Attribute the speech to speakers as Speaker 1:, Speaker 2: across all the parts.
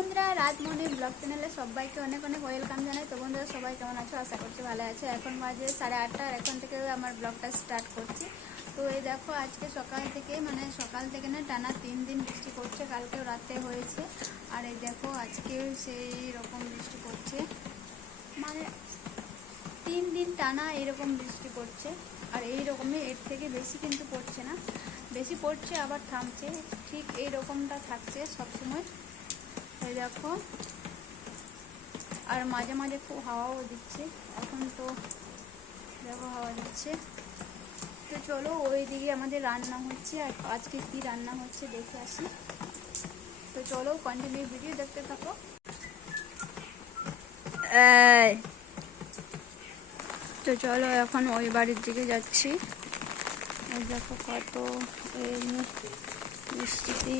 Speaker 1: বন্ধুরা রাতমণি ব্লগ চ্যানেলে সবাইকে অনেক অনেক ওয়েলকাম জানাই। তো বন্ধুরা, সবাই কেমন আছো? আশা করছি ভালো আছে। এখন বাজে সাড়ে আটটা আর এখন থেকে আমার ব্লগটা স্টার্ট করছি। তো এই দেখো, আজকে সকাল থেকে মানে সকাল থেকে না, টানা তিন দিন বৃষ্টি করছে কালকেও রাতে হয়েছে। আর এই দেখো, আজকে সেই রকম বৃষ্টি করছে মানে তিন দিন টানা এরকম বৃষ্টি পড়ছে। আর এই রকমই এর থেকে বেশি কিন্তু পড়ছে না। বেশি পড়ছে, আবার থামছে। ঠিক এই রকমটা থাকছে সবসময়। এই দেখো। আর মাঝে মাঝে খুব হাওয়াও দিচ্ছে। এখন তো দেখো হাওয়া দিচ্ছে। তো চলো ওই দিকে আমাদের রান্না হচ্ছে আর আজকে কি রান্না হচ্ছে দেখে আসি। তো চলো কন্টিনিউ ভিডিও দেখতে থাকো। তো চলো, এখন ওই বাড়ির দিকে যাচ্ছি। দেখো কত এই বৃষ্টিতে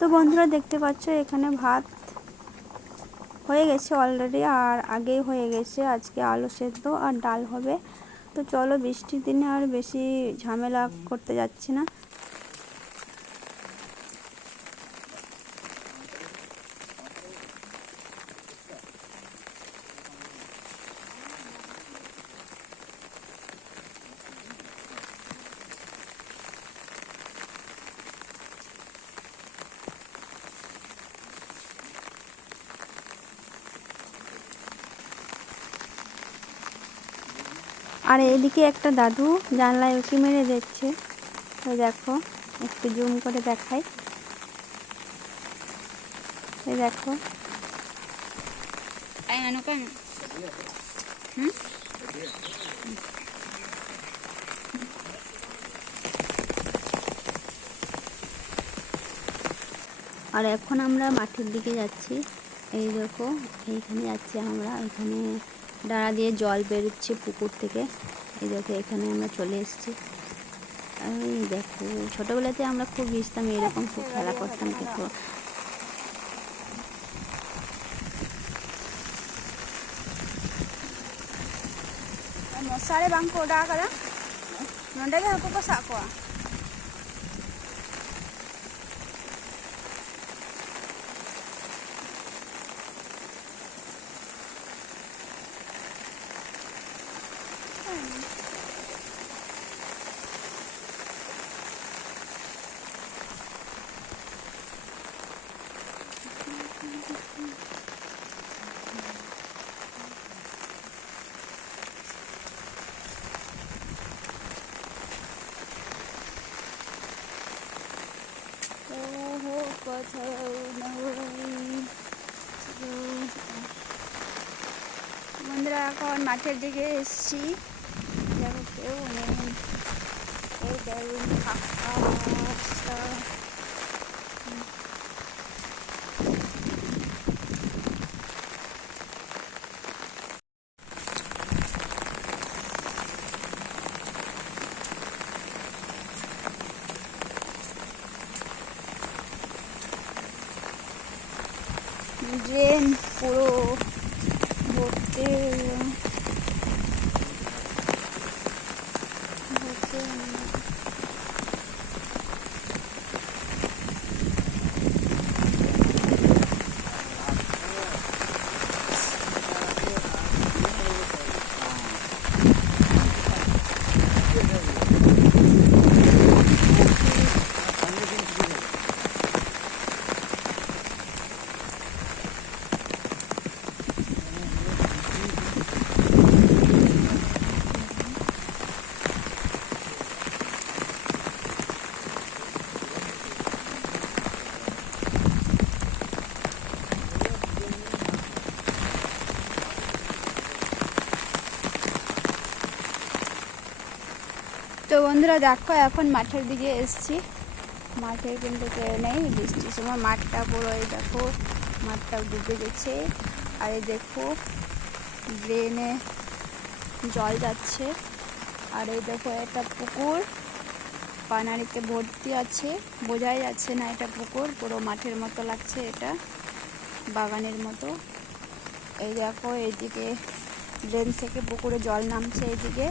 Speaker 1: তো বন্ধুরা দেখতে পাচ্ছ, এখানে ভাত হয়ে গেছে অলরেডি আর আগেই হয়ে গেছে, আজকে আলু সেদ্ধ আর ডাল হবে। তো চলো বৃষ্টির দিনে আর বেশি ঝামেলা করতে যাচ্ছি না। আর এদিকে একটা দাদু জানলায় উঁকি মেরে দেখছে। ওই দেখো একটু জুম করে দেখাই। এই দেখো। হুম? আর এখন আমরা মাঠের দিকে যাচ্ছি। এই দেখো এইখানে যাচ্ছি আমরা। এখানে ডাড়া দিয়ে জল বেরোচ্ছে পুকুর থেকে। এই দেখো, এখানে আমরা চলে এসেছি। এই দেখো, ছোটোবেলাতে আমরা খুব ভিজতাম, এরকম খুব খেলা করতাম da kada nonde ga ko ko sa ko ওহো কোথাও নই বন্ধুরা এখন মাঠের দিকে এসছি দেখো কেউ নেই এই Ayan, puro hotel. তো বন্ধুরা দেখো, এখন মাঠের দিকে এসছি। মাঠে কিন্তু কেউ নেই বৃষ্টির সময় মাঠটা পুরো এই দেখো, মাঠটা ডুবে গেছে। আর এই দেখো ড্রেনে জল যাচ্ছে। আর এই দেখো, একটা পুকুর পানাড়িতে ভর্তি আছে। বোঝাই যাচ্ছে না এটা পুকুর, পুরো মাঠের মতো লাগছে এটা, বাগানের মতো। এই দেখো, এইদিকে ড্রেন থেকে পুকুরে জল নামছে এইদিকে।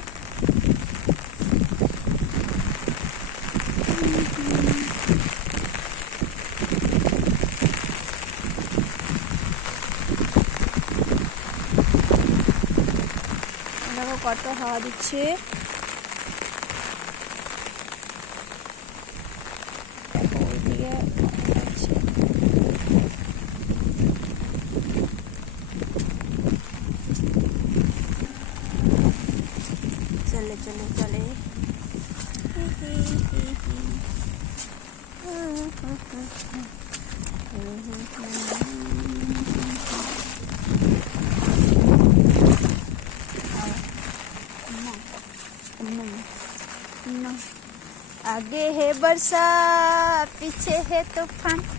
Speaker 1: দেখো কত হাওয়া দিচ্ছে চলে চলে চলে. आगे है बरसा पीछे है तूफ़ान।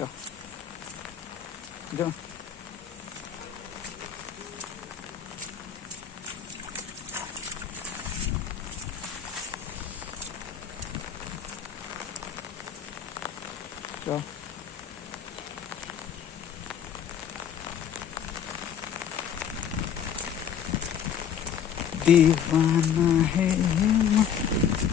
Speaker 2: Go. Go. Go. Divine, I hate you.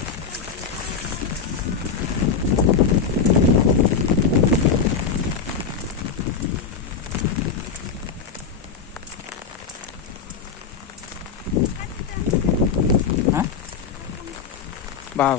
Speaker 2: বাহ।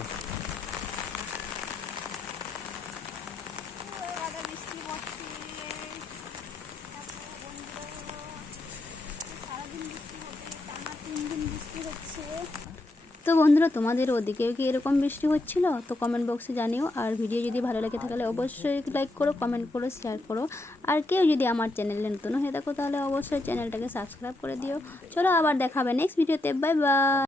Speaker 1: তো বন্ধুরা, তোমাদের ওদিকেও কি এরকম বৃষ্টি হচ্ছিল? তো কমেন্ট বক্সে জানিও। আর ভিডিও যদি ভালো লাগে থাকলে অবশ্যই লাইক করো কমেন্ট করো শেয়ার করো। আর কেউ যদি আমার চ্যানেলে নতুন হয়ে থাকো, তাহলে অবশ্যই চ্যানেলটাকে সাবস্ক্রাইব করে দিও। চলো আবার দেখাবে নেক্সট ভিডিওতে বাই বাই